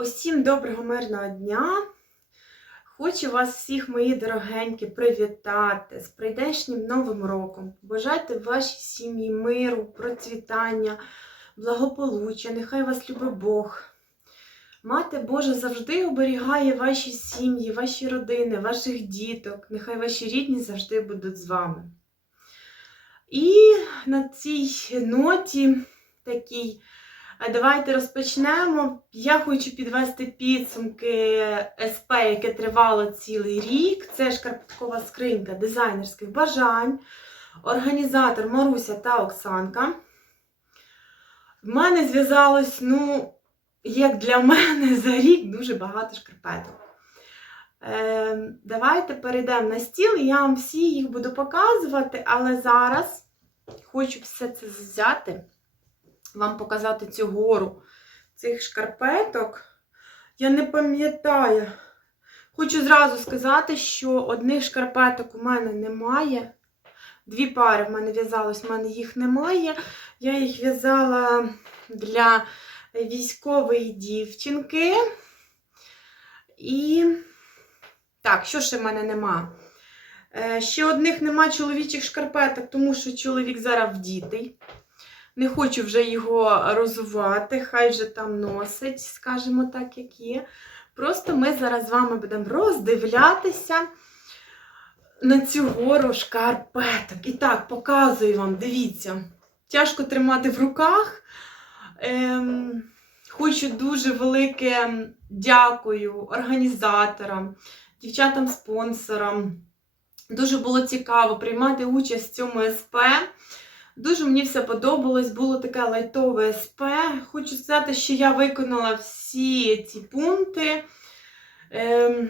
Усім доброго мирного дня! Хочу вас всіх, мої дорогенькі, привітати з прийдешнім новим роком. Бажати вашій сім'ї миру, процвітання, благополуччя. Нехай вас любить Бог. Мати Божа завжди оберігає ваші сім'ї, ваші родини, ваших діток. Нехай ваші рідні завжди будуть з вами. І на цій ноті такій. Давайте розпочнемо. Я хочу підвести підсумки СП, яке тривало цілий рік. Це шкарпеткова скринька дизайнерських бажань. Організатор Маруся та Оксанка. В мене зв'язалось, ну, як для мене, за рік дуже багато шкарпеток. Е, давайте перейдемо на стіл, я вам всі їх буду показувати, але зараз хочу все це взяти вам показати цю гору цих шкарпеток. Я не пам'ятаю. Хочу зразу сказати, що одних шкарпеток у мене немає. Дві пари в мене в'язалось, в мене їх немає. Я їх в'язала для військової дівчинки. І так, що ще в мене нема? Е, Ще одних нема чоловічих шкарпеток, тому що чоловік зараз вдітий. Не хочу вже його розувати, хай вже там носить, скажімо так, як є. Просто ми зараз з вами будемо роздивлятися на цю гору шкарпеток. І так, показую вам, дивіться, тяжко тримати в руках. Ем, хочу дуже велике дякую організаторам, дівчатам-спонсорам. Дуже було цікаво приймати участь в цьому СП. Дуже мені все подобалось, було таке лайтове СП. Хочу сказати, що я виконала всі ці пункти. Ем,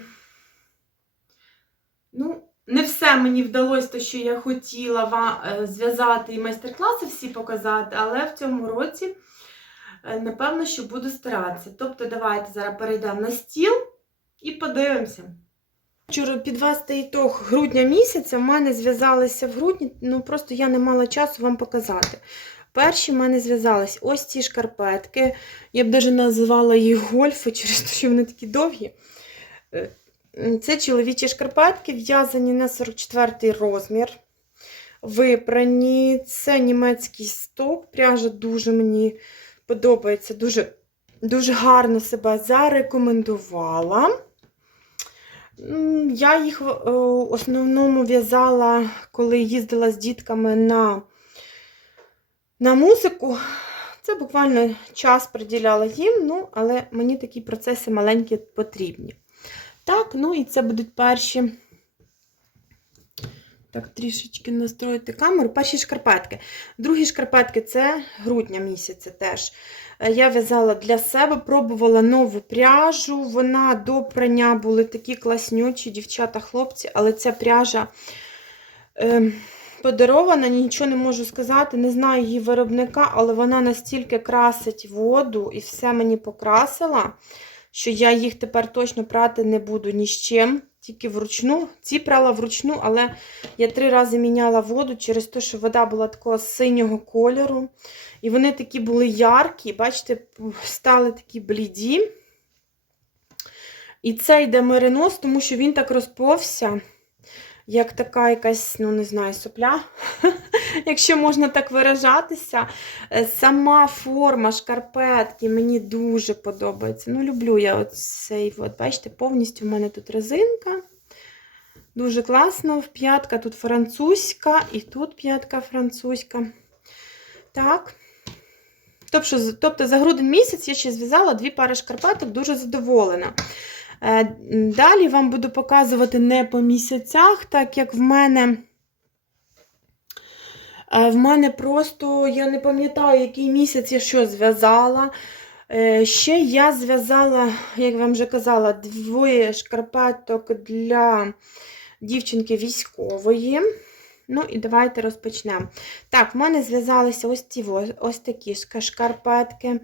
ну, не все мені вдалося, те, що я хотіла ва- е, зв'язати і майстер-класи всі показати, але в цьому році, е, напевно, що буду старатися. Тобто, давайте зараз перейдемо на стіл і подивимося. Хочу підвести ітог грудня місяця. В мене зв'язалися в грудні, ну просто я не мала часу вам показати. Перші в мене зв'язались ось ці шкарпетки. Я б навіть називала їх гольфи через те, що вони такі довгі. Е, Це чоловічі шкарпетки, в'язані на 44 розмір. Випрані. Це німецький сток. Пряжа дуже мені подобається, дуже, дуже гарно себе зарекомендувала. Я їх в е, основному в'язала, коли їздила з дітками на, на музику. Це буквально час приділяла їм, ну, але мені такі процеси маленькі потрібні. Так, ну і це будуть перші. Так, трішечки настроїти камеру. Перші шкарпетки. Другі шкарпетки це грудня місяця теж. Е, Я в'язала для себе, пробувала нову пряжу. Вона до прання були такі класнючі дівчата-хлопці, але ця пряжа е, подарована, нічого не можу сказати. Не знаю її виробника, але вона настільки красить воду і все мені покрасила, що я їх тепер точно прати не буду ні з чим, тільки вручну. Ці прала вручну, але я три рази міняла воду через те, що вода була такого синього кольору. І вони такі були яркі, бачите, стали такі бліді. І це йде меринос, тому що він так розповся, як така якась, ну не знаю, сопля, якщо можна так виражатися. Е, Сама форма шкарпетки мені дуже подобається. Ну, люблю я оцей, от, бачите, повністю в мене тут резинка. Дуже класно. П'ятка тут французька, і тут п'ятка французька. Так. Тобто, тобто за грудень місяць я ще зв'язала дві пари шкарпеток, дуже задоволена. Е, Далі вам буду показувати не по місяцях, так як в мене. е, В мене просто, я не пам'ятаю, який місяць я що зв'язала. Е, Ще я зв'язала, як вам вже казала, двоє шкарпеток для дівчинки військової. Ну і давайте розпочнемо. Так, в мене зв'язалися ось ці ось, ось такі шкарпетки.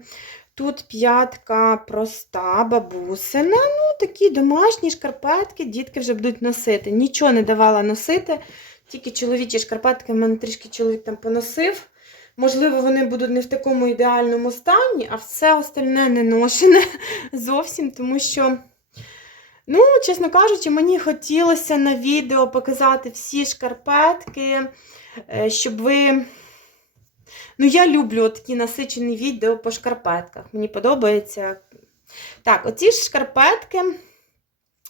Тут п'ятка проста, бабусина. Ну, такі домашні шкарпетки, дітки вже будуть носити. Нічого не давала носити, тільки чоловічі шкарпетки в мене трішки чоловік там поносив. Можливо, вони будуть не в такому ідеальному стані, а все остальне не ношене зовсім, тому що, ну, чесно кажучи, мені хотілося на відео показати всі шкарпетки, е, щоб ви. Ну, я люблю такі насичені відео по шкарпетках. Мені подобається. Так, оці ж шкарпетки.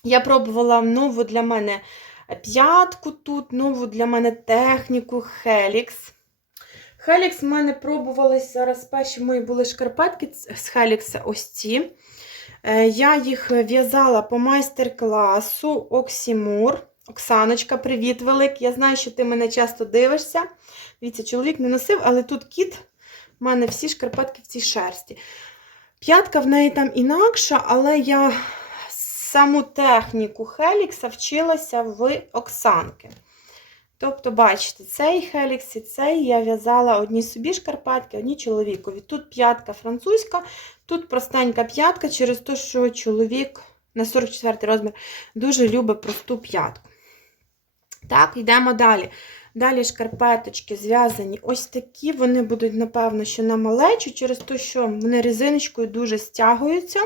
Я пробувала нову для мене п'ятку тут, нову для мене техніку Helix. Helix в мене пробувались зараз перші мої були шкарпетки з Helix ось ці. Е, Я їх в'язала по майстер-класу Оксімур. Оксаночка, привіт велик. Я знаю, що ти мене часто дивишся. Дивіться, чоловік не носив, але тут кіт. У мене всі шкарпетки в цій шерсті. П'ятка в неї там інакша, але я саму техніку Хелікса вчилася в Оксанки. Тобто, бачите, цей Хелікс і цей я в'язала одні собі шкарпетки, одні чоловікові. Тут п'ятка французька, тут простенька п'ятка, через те, що чоловік на 44 розмір дуже любить просту п'ятку. Так, йдемо далі. Далі шкарпеточки зв'язані ось такі. Вони будуть, напевно, що на малечу, через те, що вони резиночкою дуже стягуються.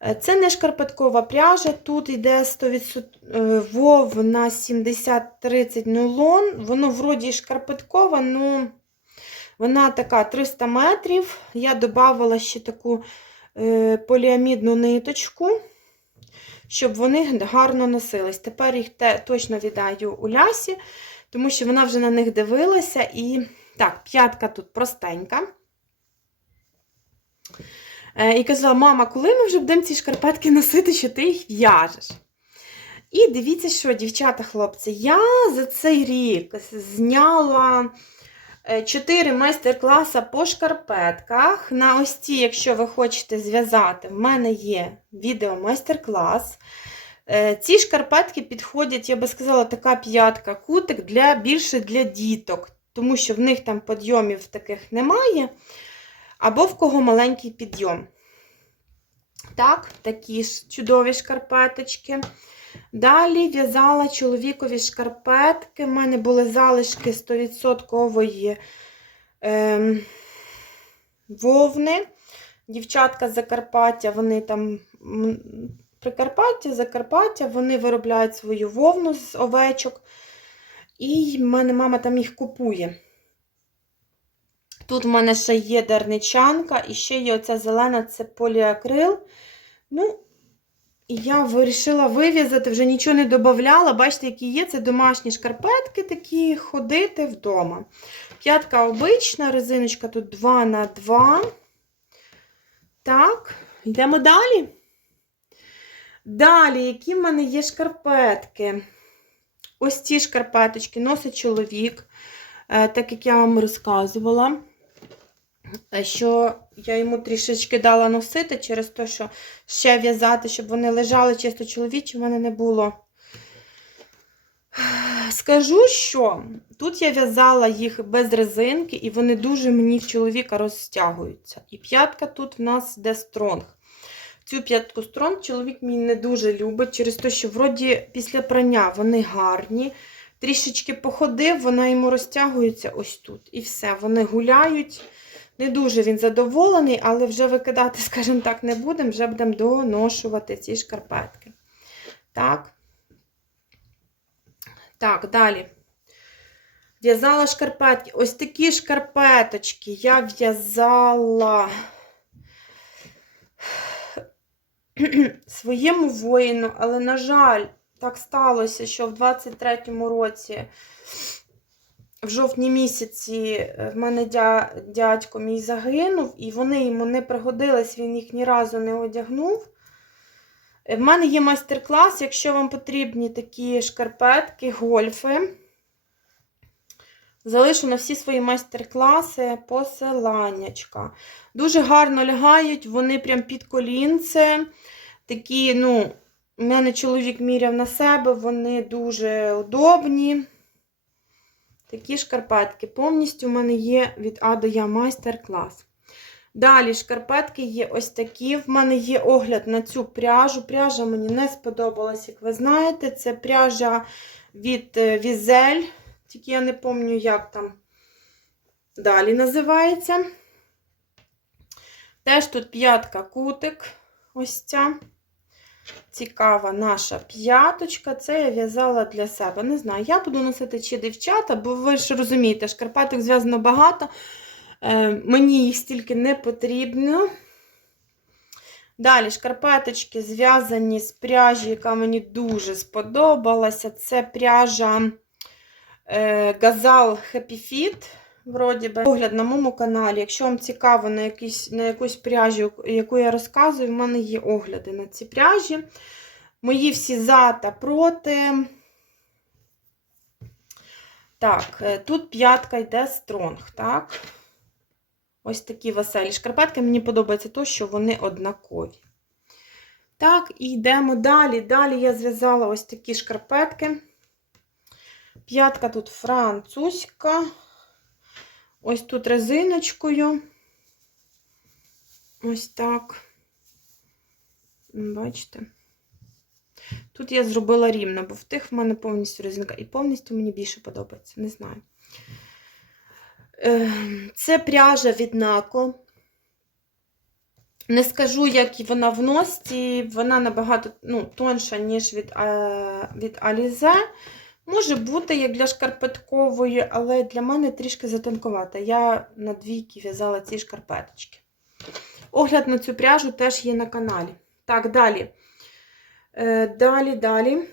Е, Це не шкарпеткова пряжа, тут йде 100% е, вов на 70-30 нулон. Воно вроді шкарпеткова, ну вона така 300 метрів. Я додавала ще таку е, поліамідну ниточку, щоб вони гарно носились. Тепер їх те, точно віддаю у лясі, тому що вона вже на них дивилася. І так, п'ятка тут простенька. Е, І казала, мама, коли ми вже будемо ці шкарпетки носити, що ти їх в'яжеш? І дивіться, що, дівчата, хлопці, я за цей рік зняла 4 майстер-класи по шкарпетках. На ось ці, якщо ви хочете зв'язати, в мене є відео майстер-клас. Е, Ці шкарпетки підходять, я би сказала, така п'ятка кутик для більше для діток, тому що в них там підйомів таких немає або в кого маленький підйом. Так, такі ж чудові шкарпеточки. Далі в'язала чоловікові шкарпетки. У мене були залишки 100% ем, вовни. Дівчатка з Закарпаття, вони там Прикарпаття, Закарпаття, вони виробляють свою вовну з овечок. І в мене мама там їх купує. Тут в мене ще є дерничанка, і ще є оця зелена це поліакрил. Ну, і я вирішила вив'язати, вже нічого не додавала. Бачите, які є, це домашні шкарпетки такі, ходити вдома. П'ятка обична, резиночка тут 2 на 2. Так, йдемо далі. Далі, які в мене є шкарпетки? Ось ці шкарпеточки носить чоловік, е, так як я вам розказувала що я йому трішечки дала носити через те, що ще в'язати, щоб вони лежали чисто чоловічі, в мене не було. Скажу, що тут я в'язала їх без резинки, і вони дуже мені в чоловіка розтягуються. І п'ятка тут в нас йде стронг. Цю п'ятку стронг чоловік мій не дуже любить, через те, що вроді після прання вони гарні. Трішечки походив, вона йому розтягується ось тут. І все, вони гуляють. Не дуже він задоволений, але вже викидати, скажімо так, не будемо, вже будемо доношувати ці шкарпетки. Так. Так, далі. В'язала шкарпетки. Ось такі шкарпеточки я в'язала своєму воїну, але, на жаль, так сталося, що в 23-му році в жовтні місяці е, в мене дядько мій загинув, і вони йому не пригодились, він їх ні разу не одягнув. Е, В мене є майстер-клас, якщо вам потрібні такі шкарпетки, гольфи. Залишу на всі свої майстер-класи посиланнячка. Дуже гарно лягають, вони прям під колінце. Такі, ну, у мене чоловік міряв на себе, вони дуже удобні. Такі шкарпетки. Повністю у мене є від А до Я майстер-клас. Далі шкарпетки є ось такі. В мене є огляд на цю пряжу. Пряжа мені не сподобалась, як ви знаєте. Це пряжа від Візель. Тільки я не пам'ятаю, як там. далі називається. Теж тут п'ятка кутик. Ось ця. Цікава наша п'яточка. Це я в'язала для себе. Не знаю, я буду носити чи дівчата, бо ви ж розумієте, шкарпеток зв'язано багато. Е, мені їх стільки не потрібно. Далі шкарпеточки зв'язані з пряжі, яка мені дуже сподобалася. Це пряжа е, Gazal Happy Fit. Вроді би, огляд на моєму каналі. Якщо вам цікаво на, якісь, на якусь пряжу, яку я розказую, в мене є огляди на ці пряжі. Мої всі за та проти. Так, е, тут п'ятка йде стронг, так? Ось такі веселі шкарпетки. Мені подобається то, що вони однакові. Так, і йдемо далі. Далі я зв'язала ось такі шкарпетки. П'ятка тут французька. Ось тут резиночкою. Ось так. Бачите? Тут я зробила рівно, бо в тих в мене повністю резинка. І повністю мені більше подобається, не знаю. Е, Це пряжа від Нако. Не скажу, як вона в носці, вона набагато ну, тонша, ніж від, е, від Alize. Може бути, як для шкарпеткової, але для мене трішки затонкувата. Я на двійки в'язала ці шкарпеточки. Огляд на цю пряжу теж є на каналі. Так, далі. Е, Далі, далі.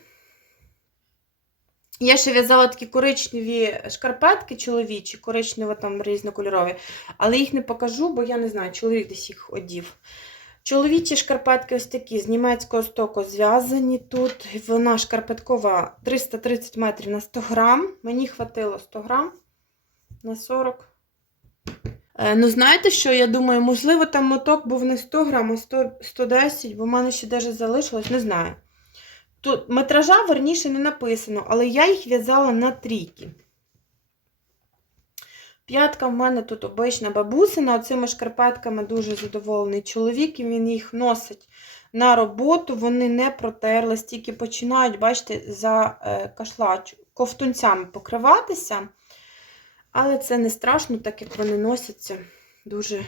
Я ще в'язала такі коричневі шкарпетки чоловічі, коричнево там різнокольорові, але їх не покажу, бо я не знаю, чоловік десь їх одів. Чоловічі шкарпетки ось такі з німецького стоку зв'язані. Тут вона шкарпеткова 330 метрів на 100 грам. Мені хватило 100 грам на 40. Е, ну, знаєте що? Я думаю, можливо, там моток був не 100 грам, а 100, 110, бо в мене ще навіть залишилось, не знаю. Тут метража, верніше, не написано, але я їх в'язала на трійки. П'ятка в мене тут обична бабусина. Оцими шкарпетками дуже задоволений чоловік, і він їх носить на роботу. Вони не протерлись, тільки починають, бачите, за е, кашлач ковтунцями покриватися. Але це не страшно, так як вони носяться дуже.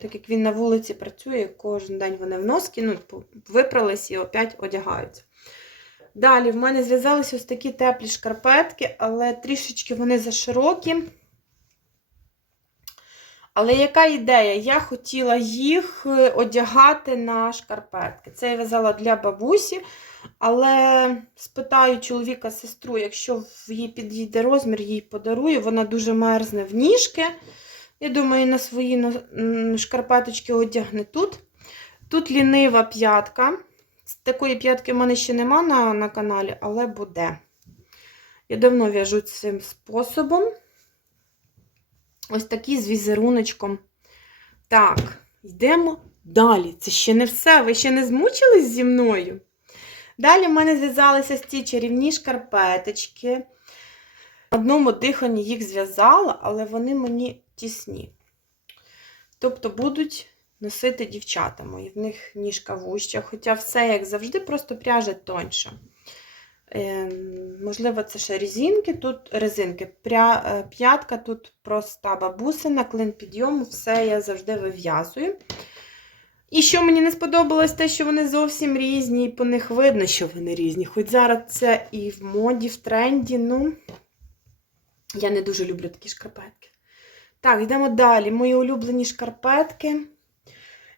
Так як він на вулиці працює, кожен день вони в носки, ну, випрались і опять одягаються. Далі в мене зв'язалися ось такі теплі шкарпетки, але трішечки вони заширокі. Але яка ідея? Я хотіла їх е, одягати на шкарпетки. Це я в'язала для бабусі, але спитаю чоловіка сестру, якщо їй підійде розмір, їй подарую. Вона дуже мерзне в ніжки. Я думаю, на свої шкарпеточки одягне тут. Тут лінива п'ятка. Такої п'ятки в мене ще нема на, на каналі, але буде. Я давно в'яжу цим способом. Ось такі з візеруночком. Так, йдемо далі. Це ще не все. Ви ще не змучились зі мною? Далі в мене зв'язалися ці чарівні шкарпеточки. В одному диханні їх зв'язала, але вони мені тісні. Тобто будуть носити дівчата мої. В них ніжка вуща, хоча все, як завжди, просто пряжа тоньша. Е, можливо, це ще резинки, тут резинки. Е, п'ятка, тут проста бабусина, клин підйому, все я завжди вив'язую. І що мені не сподобалось, те, що вони зовсім різні, і по них видно, що вони різні. Хоч зараз це і в моді, в тренді, ну, я не дуже люблю такі шкарпетки. Так, йдемо далі. Мої улюблені шкарпетки,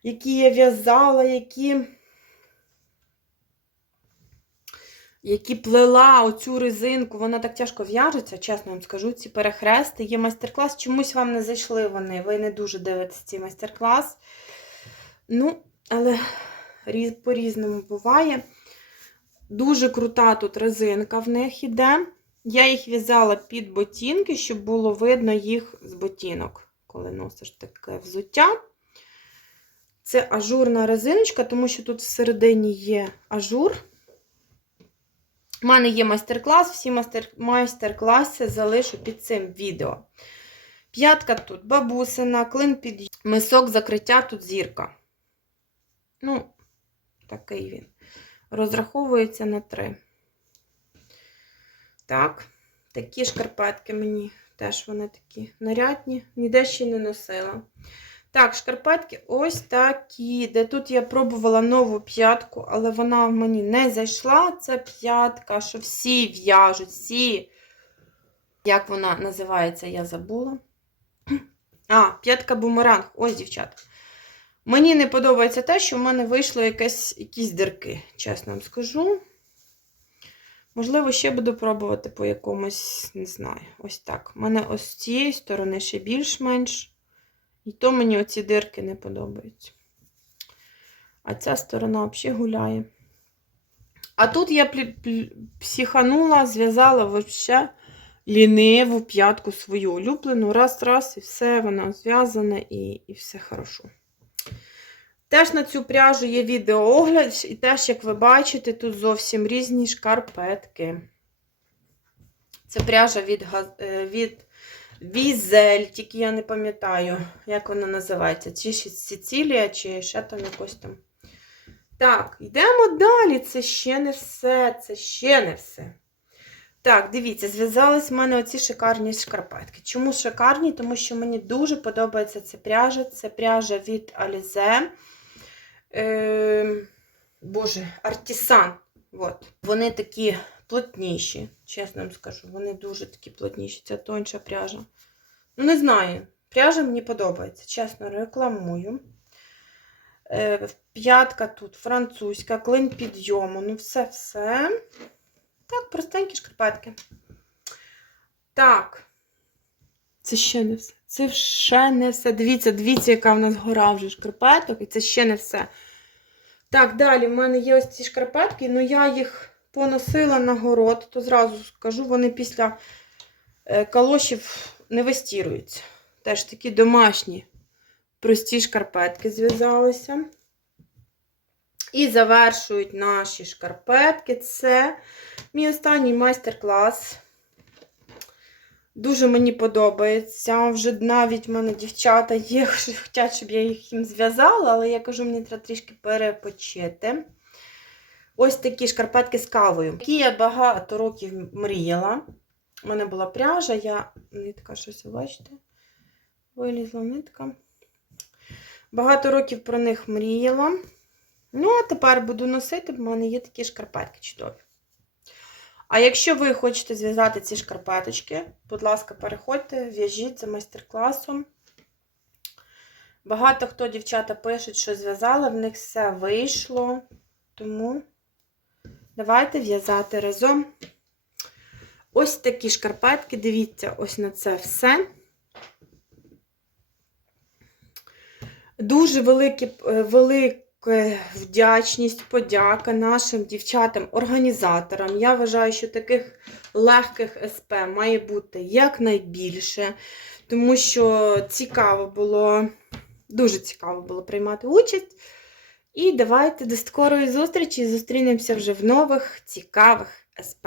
які я в'язала, які які плела оцю резинку, вона так тяжко в'яжеться, чесно вам скажу, ці перехрести. Є майстер-клас, чомусь вам не зайшли вони, ви не дуже дивитесь цей майстер-клас. Ну, але по-різному буває. Дуже крута тут резинка в них іде. Я їх в'язала під ботинки, щоб було видно їх з ботинок, коли носиш таке взуття. Це ажурна резиночка, тому що тут всередині є ажур. У мене є майстер-клас, всі майстер-класи залишу під цим відео. П'ятка тут бабусина, клин під мисок закриття тут зірка. Ну, такий він. Розраховується на три. Так, такі шкарпетки мені теж вони такі нарядні, ніде ще не носила. Так, шкарпетки ось такі, де тут я пробувала нову п'ятку, але вона в мені не зайшла. Це п'ятка, що всі в'яжуть, всі. Як вона називається, я забула. А, п'ятка бумеранг. Ось, дівчатка. Мені не подобається те, що в мене вийшло якесь, якісь дирки, чесно вам скажу. Можливо, ще буду пробувати по якомусь, не знаю, ось так. У мене ось з цієї сторони ще більш-менш. І то мені оці дирки не подобаються. А ця сторона взагалі гуляє. А тут я психанула, зв'язала взагалі ліниву п'ятку свою улюблену. Раз, раз, і все, вона зв'язана, і, і все хорошо. Теж на цю пряжу є відеоогляд, і теж, як ви бачите, тут зовсім різні шкарпетки. Це пряжа від, е, від Візель, тільки я не пам'ятаю, як вона називається. Чи ще чи ще там якось там. Так, йдемо далі. Це ще не все. Це ще не все. Так, дивіться, зв'язались в мене оці шикарні шкарпетки. Чому шикарні? Тому що мені дуже подобається ця пряжа. Це пряжа від Alize. Е, Боже, Артісан. От. Вони такі плотніші, чесно вам скажу. Вони дуже такі плотніші. Це тонша пряжа. Ну, не знаю. Пряжа мені подобається, чесно рекламую. Е, П'ятка тут французька, клин підйому. Ну, все-все. Так, простенькі шкарпетки. Так. Це ще не все. Це ще не все. Дивіться, дивіться, яка в нас гора вже шкарпеток, і це ще не все. Так, далі в мене є ось ці шкарпетки, але я їх поносила на город, то зразу скажу, вони після е, калошів не вистіруються. Теж такі домашні, прості шкарпетки зв'язалися. І завершують наші шкарпетки. Це мій останній майстер-клас. Дуже мені подобається. Вже навіть в мене дівчата є, хочуть, щоб я їх їм зв'язала, але я кажу, мені треба трішки перепочити. Ось такі шкарпетки з кавою. Які я багато років мріяла. У мене була пряжа, я нитка щось, бачите? Вилізла нитка. Багато років про них мріяла. Ну, а тепер буду носити, в мене є такі шкарпетки чудові. А якщо ви хочете зв'язати ці шкарпеточки, будь ласка, переходьте, в'яжіть за майстер-класом. Багато хто дівчата пишуть, що зв'язали, в них все вийшло. Тому давайте в'язати разом. Ось такі шкарпетки, дивіться, ось на це все. Дуже великі, е, велика вдячність, подяка нашим дівчатам-організаторам. Я вважаю, що таких легких СП має бути якнайбільше, тому що цікаво було, дуже цікаво було приймати участь. І давайте до скорої зустрічі. Зустрінемося вже в нових цікавих СП.